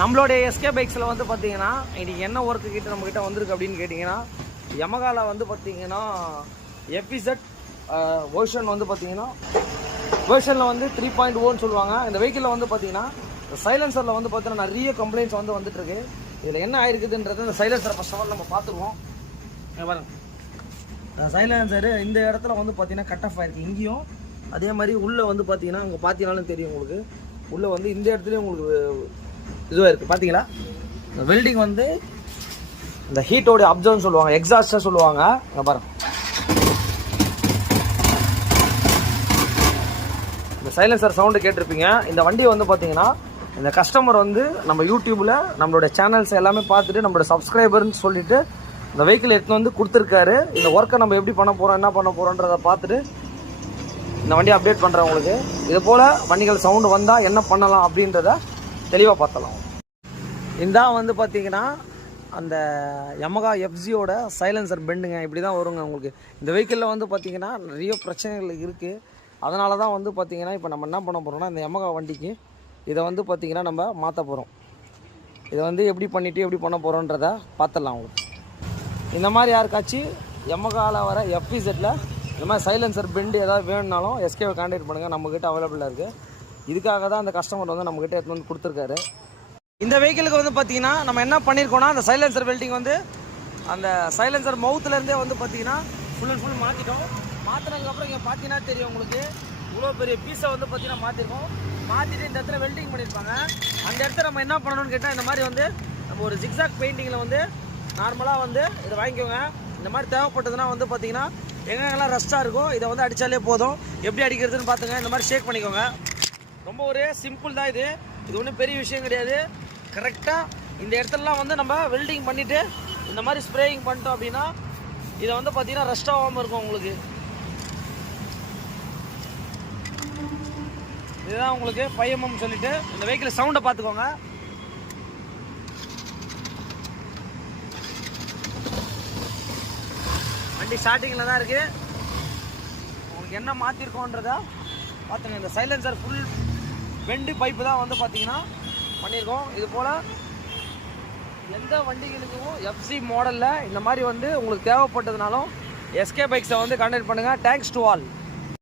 நம்மளுடைய எஸ்கே பைக்ஸில் வந்து பார்த்தீங்கன்னா இன்றைக்கி என்ன ஒர்க்கு கிட்ட நம்மக்கிட்ட வந்திருக்கு அப்படின்னு கேட்டிங்கன்னா யமகாவில் வந்து பார்த்தீங்கன்னா எஃப்இசட் வேர்ஷன் வந்து பார்த்தீங்கன்னா வேர்ஷனில் வந்து 3.0 சொல்லுவாங்க. இந்த வெஹிக்கிளில் வந்து பார்த்தீங்கன்னா சைலன்சரில் வந்து பார்த்தீங்கன்னா நிறைய கம்ப்ளைண்ட்ஸ் வந்து வந்துட்டுருக்கு. இதில் என்ன ஆயிருக்குதுன்றது இந்த சைலன்சரை ஃபர்ஸ்ட் ஆஃப் ஆல் நம்ம பார்த்துருவோம். பாருங்க, சைலன்சரு இந்த இடத்துல வந்து பார்த்தீங்கன்னா கட் ஆஃப் ஆயிருக்கு. இங்கேயும் அதே மாதிரி உள்ளே வந்து பார்த்தீங்கன்னா அங்கே பார்த்தீங்கன்னாலும் தெரியும் உங்களுக்கு. உள்ளே வந்து இந்த இடத்துலையும் உங்களுக்கு இதுவாக இருக்குது. பார்த்தீங்களா, வெல்டிங் வந்து இந்த ஹீட்டோடைய அப்சர்வ்னு சொல்லுவாங்க, எக்ஸாஸ்டாக சொல்லுவாங்க. இங்கே பாருங்க, இந்த சைலன்சர் சவுண்டு கேட்டிருப்பீங்க. இந்த வண்டி வந்து பார்த்தீங்கன்னா இந்த கஸ்டமர் வந்து நம்ம யூடியூப்பில் நம்மளோட சேனல்ஸ் எல்லாமே பார்த்துட்டு நம்மளோட சப்ஸ்கிரைபர்னு சொல்லிட்டு இந்த வெஹிக்கிள் எடுத்து வந்து கொடுத்துருக்காரு. இந்த ஒர்க்கை நம்ம எப்படி பண்ண போகிறோம், என்ன பண்ண போகிறோன்றதை பார்த்துட்டு இந்த வண்டியை அப்டேட் பண்ணுறேன் உங்களுக்கு. இது போல் வண்டிகள் சவுண்டு வந்தால் என்ன பண்ணலாம் அப்படின்றத தெளிவாக பார்த்தலாம். இந்த வந்து பார்த்தீங்கன்னா அந்த யமகா எஃப்ஜியோட சைலன்சர் பெண்டுங்க இப்படி தான் வருங்க உங்களுக்கு. இந்த வெஹிக்கிளில் வந்து பார்த்தீங்கன்னா நிறைய பிரச்சனைகள் இருக்குது. அதனால தான் வந்து பார்த்தீங்கன்னா இப்போ நம்ம என்ன பண்ண போகிறோம்னா இந்த யமகா வண்டிக்கு இதை வந்து பார்த்தீங்கன்னா நம்ம மாற்ற போகிறோம். இதை வந்து எப்படி பண்ணிவிட்டு எப்படி பண்ண போகிறோன்றத பார்த்துடலாம் உங்களுக்கு. இந்த மாதிரி யாருக்காச்சும் யமகாவில் வர எஃப்இசட்டில் இந்த மாதிரி சைலன்சர் பெண்டு ஏதாவது வேணும்னாலும் எஸ்கேவை கான்டாக்ட் பண்ணுங்கள், நம்மக்கிட்ட அவைலபிளாக இருக்குது. இதுக்காக தான் அந்த கஸ்டமர் வந்து நம்மக்கிட்ட எடுத்து வந்து கொடுத்துருக்காரு. இந்த வெஹிக்கிளுக்கு வந்து பார்த்தீங்கன்னா நம்ம என்ன பண்ணியிருக்கோம்னா அந்த சைலன்சர் வெல்டிங் வந்து அந்த சைலன்சர் மவுத்துலேருந்தே வந்து பார்த்தீங்கன்னா ஃபுல் அண்ட் ஃபுல் மாற்றிட்டோம். மாற்றினதுக்கப்புறம் இங்கே பார்த்தீங்கன்னா தெரியும் உங்களுக்கு, இவ்வளோ பெரிய பீஸை வந்து பார்த்தீங்கன்னா மாற்றிருக்கோம். மாற்றிட்டு இந்த இடத்துல வெல்டிங் பண்ணியிருப்பாங்க. அந்த இடத்துல நம்ம என்ன பண்ணணும்னு கேட்டால் இந்த மாதிரி வந்து நம்ம ஒரு ஜிக்ஸாக் பெயிண்டிங்கில் வந்து நார்மலாக வந்து இதை வாங்கிக்கோங்க. இந்த மாதிரி தேவைப்பட்டதுன்னா வந்து பார்த்தீங்கன்னா எங்கெங்கெல்லாம் ரஸ்ட்டாக இருக்கும் இதை வந்து அடித்தாலே போதும். எப்படி அடிக்கிறதுன்னு பார்த்துங்க. இந்த மாதிரி ஷேக் பண்ணிக்கோங்க. ரொம்ப ஒரு சிம்பிள் தான் இது. இது ஒன்றும் பெரிய விஷயம் கிடையாது. கரெக்டாக இந்த இடத்துலலாம் வந்து நம்ம வெல்டிங் பண்ணிவிட்டு இந்த மாதிரி ஸ்ப்ரேயிங் பண்ணிட்டோம் அப்படின்னா இதை வந்து பார்த்தீங்கன்னா ரஸ்ட் ஆகாமல் இருக்கும் உங்களுக்கு. இதுதான் உங்களுக்கு 5mm சொல்லிட்டு இந்த வெஹிக்கிள் சவுண்டை பார்த்துக்கோங்க. வண்டி ஸ்டார்டிங்கில் தான் இருக்குது. உங்களுக்கு என்ன மாற்றிருக்கோன்றதா பார்த்துங்க. இந்த சைலன்சர் ஃபுல் பெண்டு பைப்பு தான் வந்து பார்த்தீங்கன்னா பண்ணியிருக்கோம். இது போல் எந்த வண்டிகளுக்கும் எஃப்சி மாடலில் இந்த மாதிரி வந்து உங்களுக்கு தேவைப்பட்டதுனாலும் எஸ்கே பைக்ஸை வந்து கான்டாக்ட் பண்ணுங்கள். Thanks to all.